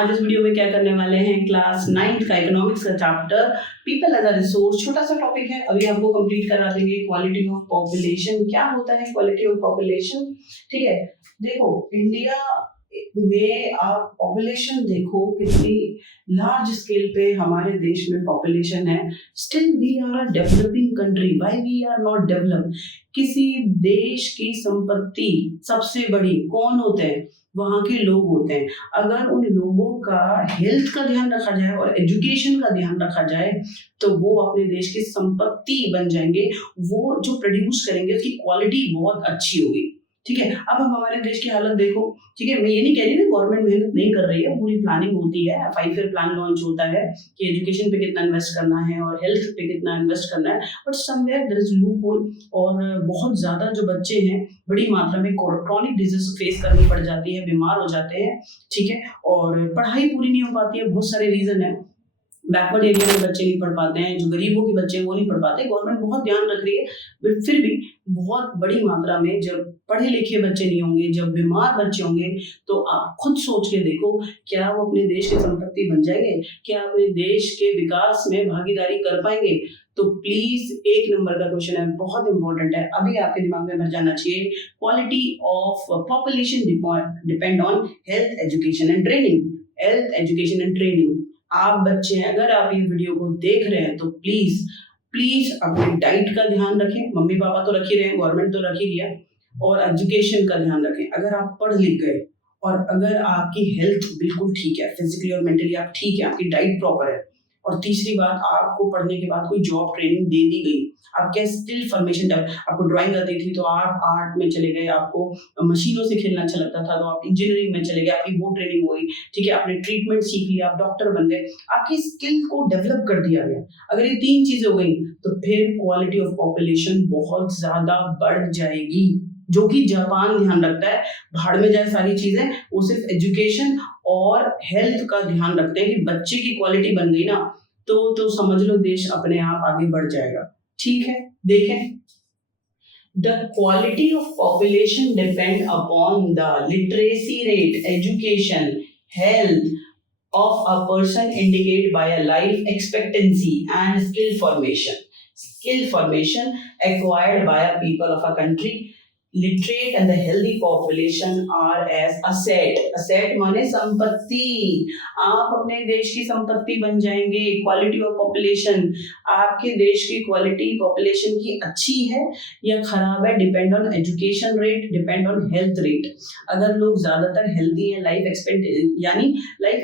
आज इस वीडियो में क्या करने वाले हैं, क्लास 9th का इकोनॉमिक्स का chapter people as a resource, छोटा सा टॉपिक है, अभी आपको कंप्लीट करा देंगे। क्वालिटी ऑफ पॉपुलेशन, क्या होता है क्वालिटी ऑफ पॉपुलेशन। ठीक है, देखो इंडिया में आप पॉपुलेशन देखो कितनी लार्ज स्केल पे हमारे देश में पॉपुलेशन है। Still we are a developing country. Why we are not develop? किसी देश की संपत्ति सबसे बड़ी कौन होते हैं? वहाँ के लोग होते हैं। अगर उन लोगों का हेल्थ का ध्यान रखा जाए और एजुकेशन का ध्यान रखा जाए तो वो अपने देश की संपत्ति बन जाएंगे। वो जो प्रोड्यूस करेंगे उसकी क्वालिटी बहुत अच्छी होगी। ठीक है, अब हम हमारे देश की हालत देखो। ठीक है, मैं ये नहीं कह रही ना गवर्नमेंट मेहनत नहीं कर रही है, पूरी प्लानिंग होती है, 5 ईयर प्लान लॉन्च होता है कि एजुकेशन पे कितना इन्वेस्ट करना है और हेल्थ पे कितना इन्वेस्ट करना है, but somewhere there is loophole. और बहुत ज्यादा जो बच्चे हैं बड़ी मात्रा में क्रॉनिक डिजीज फेस करनी पड़ जाती है, बीमार हो जाते हैं। ठीक है, और पढ़ाई पूरी नहीं हो पाती है, बहुत सारे रीजन है। बैकवर्ड एरिया में बच्चे नहीं पढ़ पाते हैं, जो गरीबों के बच्चे हैं वो नहीं पढ़ पाते। गवर्नमेंट बहुत ध्यान रख रही है, बट फिर भी बहुत बड़ी मात्रा में जब पढ़े लिखे बच्चे नहीं होंगे, जब बीमार बच्चे होंगे, तो आप खुद सोच के देखो, क्या वो अपने देश की संपत्ति बन जाएंगे? क्या अपने देश के विकास में भागीदारी कर पाएंगे? तो प्लीज 1 नंबर का क्वेश्चन है, बहुत इंपॉर्टेंट है, अभी आपके दिमाग में भर जाना चाहिए। Quality of population depend on health, education and training. Health, education and training. आप बच्चे हैं, अगर आप ये वीडियो को देख रहे हैं तो प्लीज प्लीज अपनी डाइट का ध्यान रखें। मम्मी पापा तो रख ही रहे हैं, गवर्नमेंट तो रख ही दिया, और एजुकेशन का ध्यान रखें। अगर आप पढ़ लिख गए और अगर आपकी हेल्थ बिल्कुल ठीक है, फिजिकली और मेंटली आप ठीक है, आपकी डाइट प्रॉपर है, और तीसरी बात, आपको पढ़ने के बाद कोई जॉब ट्रेनिंग दे दी गई, आपके स्किल फॉर्मेशन, आपको ड्राइंग आती थी तो आप आर्ट में चले गए, आपको मशीनों से खेलना अच्छा लगता था तो आप इंजीनियरिंग में चले गए, आपकी वो ट्रेनिंग हुई। ठीक है, आपने ट्रीटमेंट सीख लिया, आप डॉक्टर बन गए, आपकी स्किल को डेवलप कर दिया गया। अगर ये 3 चीजें हो गई तो फिर क्वालिटी ऑफ पॉपुलेशन बहुत ज्यादा बढ़ जाएगी, जो कि जापान ध्यान रखता है। भाड़ में जाए सारी चीजें, वो सिर्फ एजुकेशन और हेल्थ का ध्यान रखते हैं कि बच्चे की क्वालिटी बन गई ना तो समझ लो देश अपने आप आगे बढ़ जाएगा। ठीक है, देखें, the quality of population depend upon the literacy rate, education, health of a person indicated by a life expectancy and skill formation. Skill formation acquired by a people of a country. Literate and the healthy population are as asset. Asset माने संपत्ति। आप अपने देश की संपत्ति बन जाएंगे। Quality of population, आपके देश की क्वालिटी पॉपुलेशन की अच्छी है या खराब है, depend on education rate, depend on health rate. अगर लोग ज्यादातर हेल्दी हैं, लाइफ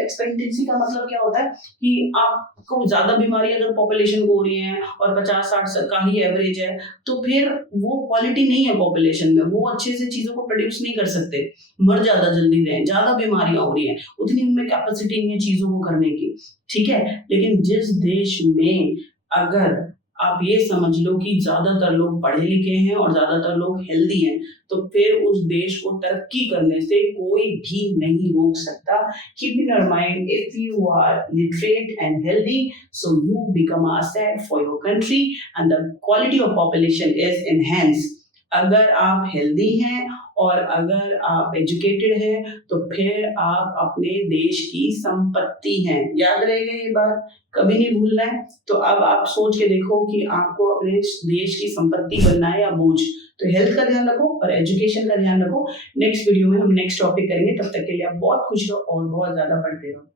एक्सपेक्टेंसी का मतलब क्या होता है कि आपको ज्यादा बीमारी अगर पॉपुलेशन को हो रही है और 50-60 का ही एवरेज है, तो फिर वो क्वालिटी नहीं है पॉपुलेशन में, वो अच्छे से चीजों को प्रोड्यूस नहीं कर सकते, मर ज्यादा जल्दी रहे, ज्यादा बीमारियां हो रही है, उतनी उनमें कैपेसिटी नहीं है चीजों को करने की। ठीक है, लेकिन जिस देश में अगर आप ये समझ लो कि ज्यादातर लोग पढ़े लिखे हैं और ज्यादातर लोग हेल्दी हैं, तो फिर उस देश को तरक्की करने से कोई भी नहीं रोक सकता। Keep in your mind, if you are literate and healthy, so you become a asset for your country and the quality of population is enhance. अगर आप हेल्दी हैं और अगर आप एजुकेटेड हैं तो फिर आप अपने देश की संपत्ति हैं। याद रहेगा ये बात, कभी नहीं भूलना है। तो अब आप सोच के देखो कि आपको अपने देश की संपत्ति बनना है या बोझ। तो हेल्थ का ध्यान रखो और एजुकेशन का ध्यान रखो। नेक्स्ट वीडियो में हम नेक्स्ट टॉपिक करेंगे, तब तक के लिए आप बहुत खुश रहो और बहुत ज्यादा पढ़ते रहो।